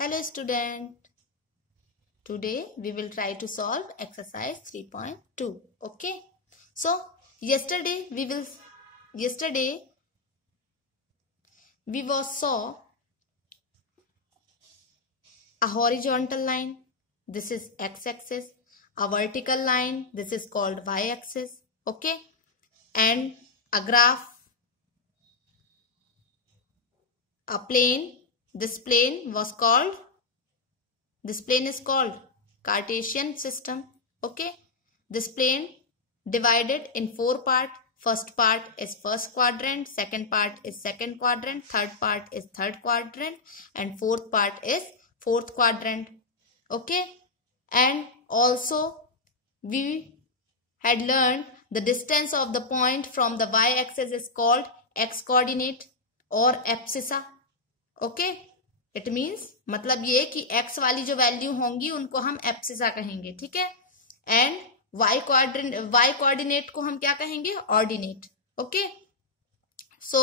Hello student. Today we will try to solve exercise 3.2. Okay. So yesterday we saw a horizontal line. This is x-axis. A vertical line. This is called y-axis. Okay. And a graph. A plane. This plane is called Cartesian system. Okay. This plane divided in 4 parts. First part is first quadrant, second part is second quadrant, third part is third quadrant, and fourth part is fourth quadrant. Okay. And also we had learned the distance of the point from the y-axis is called x coordinate or abscissa. Okay. It means मतलब ये कि x वाली जो value होंगी उनको हम abscissa कहेंगे. ठीक है. एंड y कोऑर्डिनेट को हम क्या कहेंगे? Ordinate. Okay. So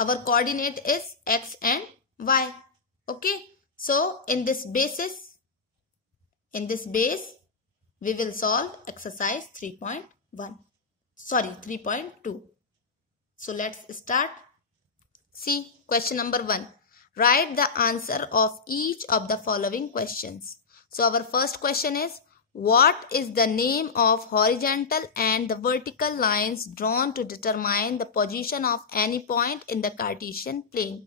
our coordinate is x and y. Okay. So in this base we will solve exercise 3.1. Sorry, 3.2. So let's start. See question number 1. Write the answer of each of the following questions. So our first question is, what is the name of horizontal and the vertical lines drawn to determine the position of any point in the Cartesian plane?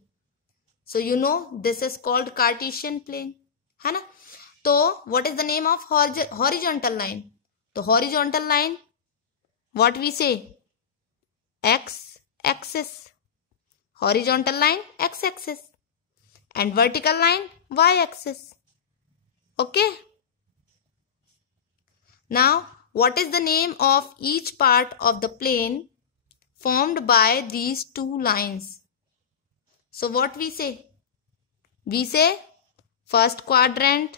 So you know this is called Cartesian plane. है ना? तो what is the name of horizontal line? तो horizontal line, what we say? X-axis. Horizontal line, x-axis. And vertical line, y-axis. Okay. Now, what is the name of each part of the plane formed by these two lines? So, what we say? We say first quadrant,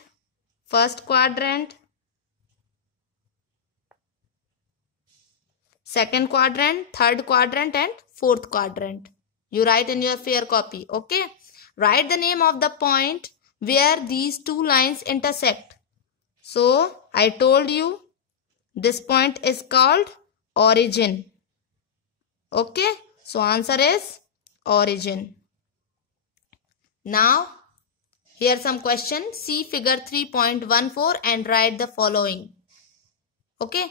second quadrant, third quadrant and fourth quadrant. You write in your fair copy. Okay. Write the name of the point where these two lines intersect. So, I told you this point is called origin. Okay. So, answer is origin. Now, here some question. See figure 3.14 and write the following. Okay.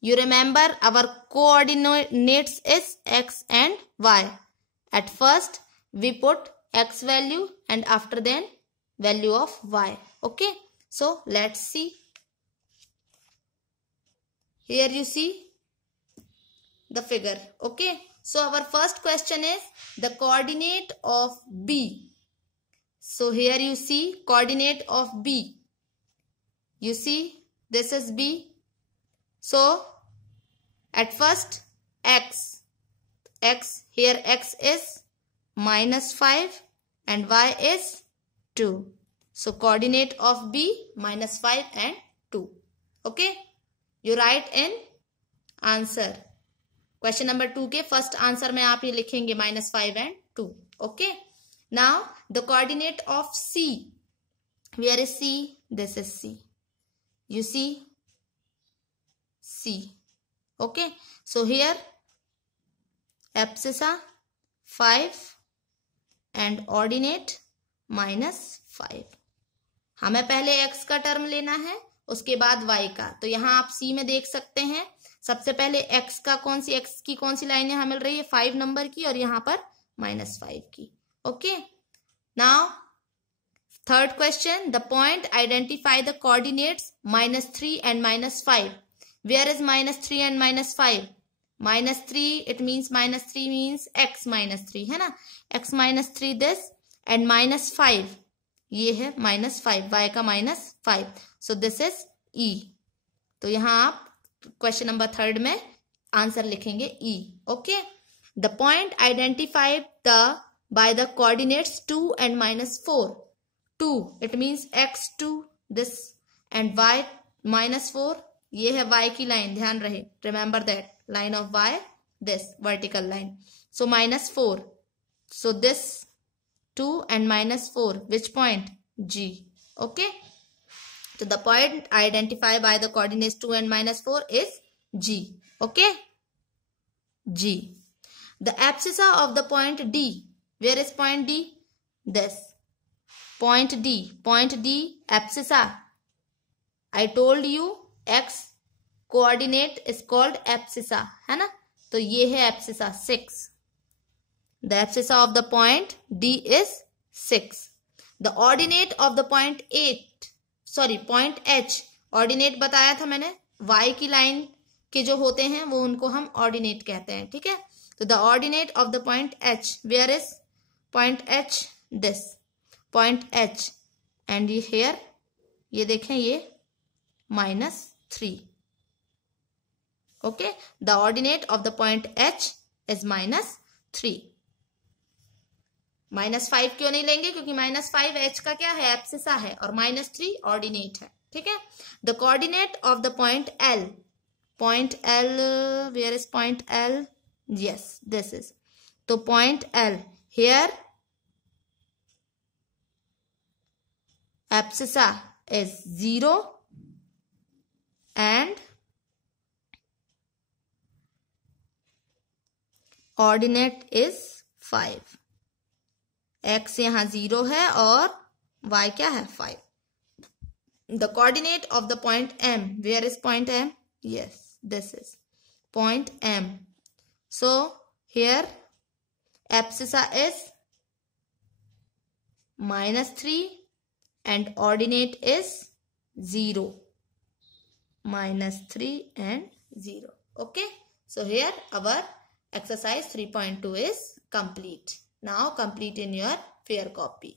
You remember our coordinates is x and y. At first, we put x value and after then value of y. Okay. So let's see. Here you see the figure. Okay. So our first question is the coordinate of B. So here you see coordinate of B. You see this is B. So at first x. Here x is -5 and y is 2. So coordinate of B -5 and 2. Okay. You write in answer. Question number 2 के first answer में आप ये लिखेंगे -5 and 2. Okay. Now the coordinate of C. Where is C? This is C. You see C. Okay. So here abscissa 5 and ordinate -5. हमें पहले x का term लेना है उसके बाद y का. तो यहाँ आप C में देख सकते हैं. सबसे पहले x की कौन सी लाइन यहाँ मिल रही है? 5 नंबर की और यहाँ पर -5 की. Okay. Now third question. The point identify the coordinates -3 and -5. Where is -3 and -5? -3 it means -3 means x -3 है ना. x -3 this and -5 ये है -5 y का -5. So this is E. तो यहाँ आप क्वेश्चन नंबर 3 में आंसर लिखेंगे E. Okay. The point identified by the coordinates 2 and -4. 2 it means x2 this and y -4 ये है y की लाइन. ध्यान रहे. Remember that. Line of y, this vertical line. So -4. So this 2 and -4. Which point? G. Okay. So the point identified by the coordinates 2 and -4 is G. Okay. G. The abscissa of the point D. Where is point D? This. Point D. Point D abscissa. I told you X coordinate is called abscissa. है ना? तो ये है abscissa 6. The abscissa of the point D is 6. The ordinate of the point point H. Ordinate बताया था मैंने. Y की line के जो होते हैं वो उनको हम ordinate कहते हैं. ठीक है. तो the ordinate of the point H. Where is point H? This. Point H. And here ये देखें ये -3. Okay. The ordinate of the point H is -3. -5 क्यों नहीं लेंगे? क्योंकि -5 H का क्या है? एब्सिसा है और -3 ऑर्डिनेट है. ठीक है. The coordinate of the point L. Point L, where is point L? Yes, this is. तो point L here abscissa is 0 and ordinate is 5. X यहाँ 0 है और Y क्या है? 5. The coordinate of the point M. Where is point M? Yes, this is point M. So here abscissa is -3 and ordinate is 0. -3 and 0. Okay. So here our exercise 3.2 is complete. Now complete in your fair copy.